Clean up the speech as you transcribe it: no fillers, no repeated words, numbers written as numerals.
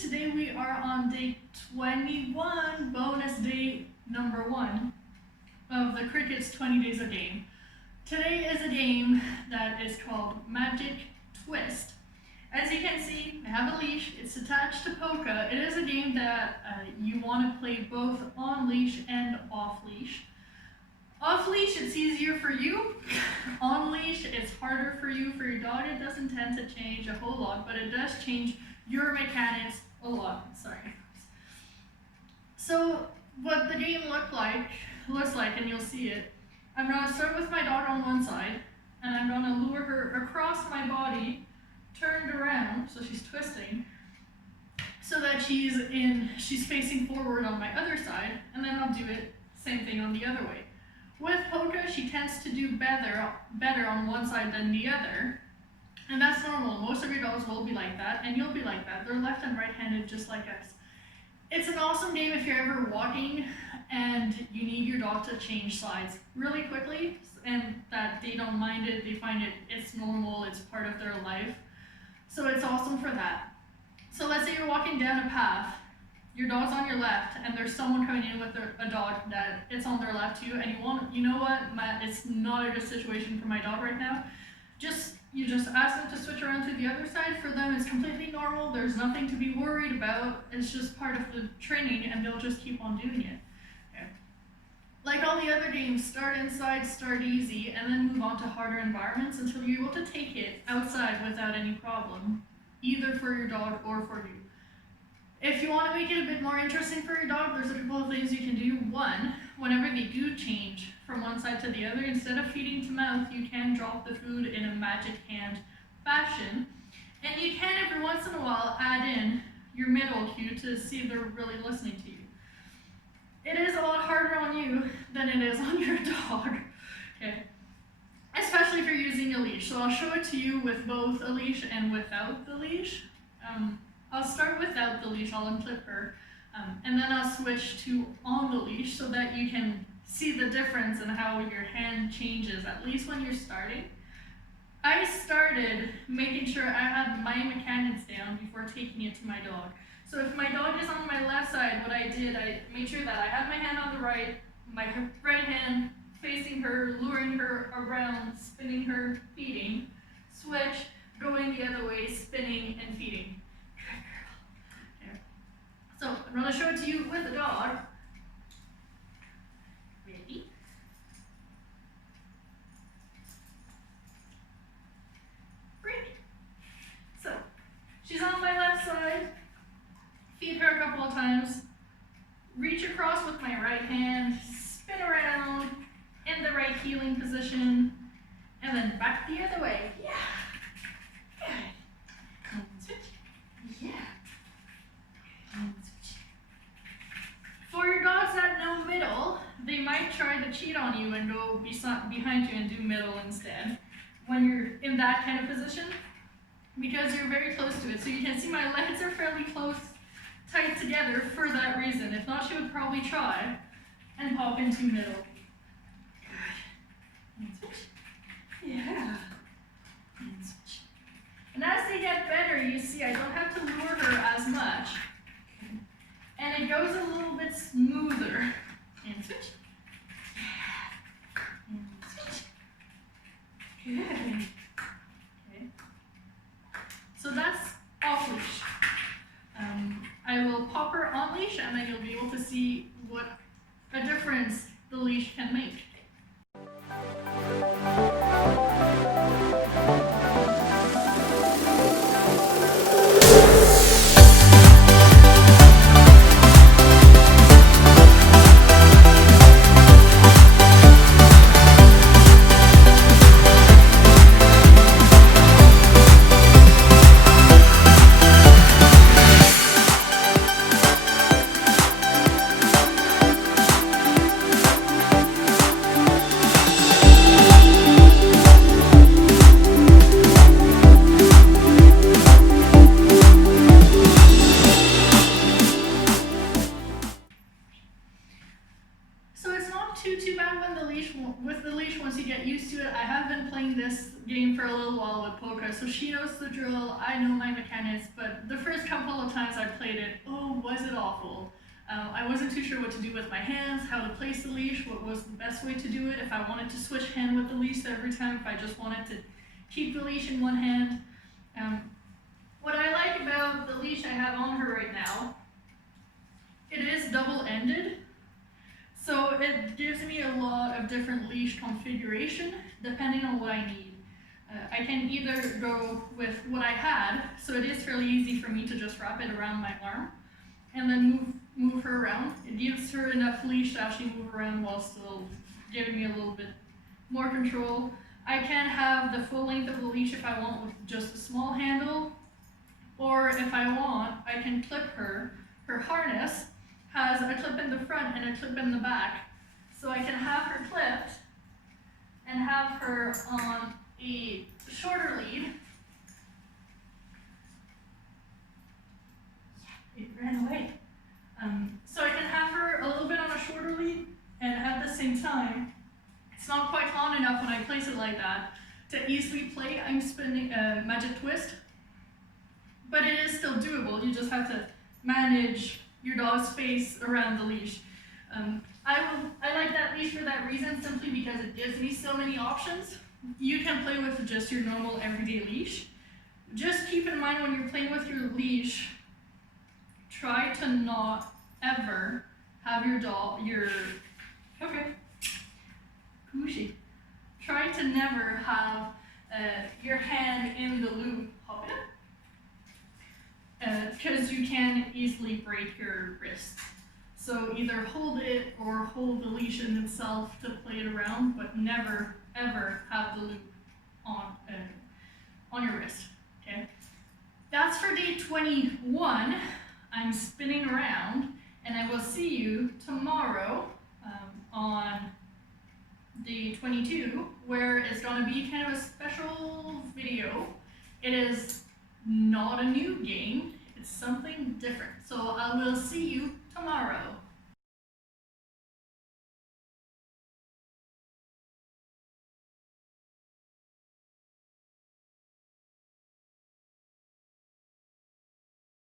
Today we are on day 21, bonus day number 1 of the Cricket's 20 Days of Game. Today is a game that is called Magic Twist. As you can see, I have a leash. It's attached to Polka. It is a game that you want to play both on leash and off leash. Off leash, it's easier for you. On leash, it's harder for you. For your dog, it doesn't tend to change a whole lot, but it does change your mechanics a lot. Sorry. So what the game looks like, and you'll see it, I'm going to start with my dog on one side, and I'm going to lure her across my body, turned around, so she's twisting, so that she's facing forward on my other side, and then I'll do it same thing on the other way. With Polka, she tends to do better on one side than the other, and that's normal. Most of your dogs will be like that, and you'll be like that. They're left and right-handed just like us. It's an awesome game if you're ever walking and you need your dog to change sides really quickly, and that they don't mind it, they find it's normal, it's part of their life. So it's awesome for that. So let's say you're walking down a path, your dog's on your left, and there's someone coming in with a dog that it's on their left too, and you know what, it's not a good situation for my dog right now. You just ask them to switch around to the other side. For them, it's completely normal. There's nothing to be worried about. It's just part of the training, and they'll just keep on doing it. Okay. Like all the other games, start inside, start easy, and then move on to harder environments until you're able to take it outside without any problem, either for your dog or for you. If you want to make it a bit more interesting for your dog, there's a couple of things you can do. One, whenever they do change from one side to the other, instead of feeding to mouth, you can drop the food in a magic hand fashion. And you can every once in a while add in your middle cue to see if they're really listening to you. It is a lot harder on you than it is on your dog, okay? Especially if you're using a leash. So I'll show it to you with both a leash and without the leash. I'll start without the leash, I'll unclip her, and then I'll switch to on the leash so that you can see the difference in how your hand changes, at least when you're starting. I started making sure I had my mechanics down before taking it to my dog. So if my dog is on my left side, what I did, I made sure that I had my hand on the right, my right hand facing her, luring her around, spinning her, feeding, switch, going the other way, spinning and feeding. So I'm going to show it to you with the dog. Ready? Break. So she's on my left side. Feed her a couple of times. Reach across with my right hand. Spin around in the right heeling position. And then back the other way. Yeah. Good. And switch. Yeah. For your dogs that know middle, they might try to cheat on you and go behind you and do middle instead when you're in that kind of position, because you're very close to it. So you can see my legs are fairly close, tight together for that reason. If not, she would probably try and pop into middle. Good. And switch. Yeah. And switch. And as they get better, you see I don't have to lure her as much. And it goes a little bit smoother. And switch. And switch. Good. Okay. So that's off leash. I will pop her on leash, and then you'll be able to see what a difference the leash can make. this game for a little while with Polka, so she knows the drill, I know my mechanics, but the first couple of times I played it, oh, was it awful. I wasn't too sure what to do with my hands, how to place the leash, what was the best way to do it, if I wanted to switch hand with the leash every time, if I just wanted to keep the leash in one hand. What I like about the leash I have on her right now, it is double-ended, so it gives me a lot of different leash configuration depending on what I need. I can either go with what I had, so it is fairly easy for me to just wrap it around my arm and then move her around. It gives her enough leash to actually move around while still giving me a little bit more control. I can have the full length of the leash if I want with just a small handle, or if I want, I can clip her. Her harness has a clip in the front and a clip in the back. So I can have her clipped and have her on a shorter lead. It ran away. So I can have her a little bit on a shorter lead, and at the same time, it's not quite long enough when I place it like that to easily play I'm spinning magic twist, but it is still doable. You just have to manage your dog's space around the leash. I like that leash for that reason, simply because it gives me so many options. You can play with just your normal everyday leash. Just keep in mind when you're playing with your leash, try to not ever have your dog, try to never have your hand in the loop, hop in, because you can easily break your wrist. So either hold it or hold the leash in itself to play it around, but never ever have the loop on your wrist. Okay, that's for day 21. I'm spinning around, and I will see you tomorrow on day 22, where it's going to be kind of a special video. It is not a new game, it's something different. So I will see you tomorrow.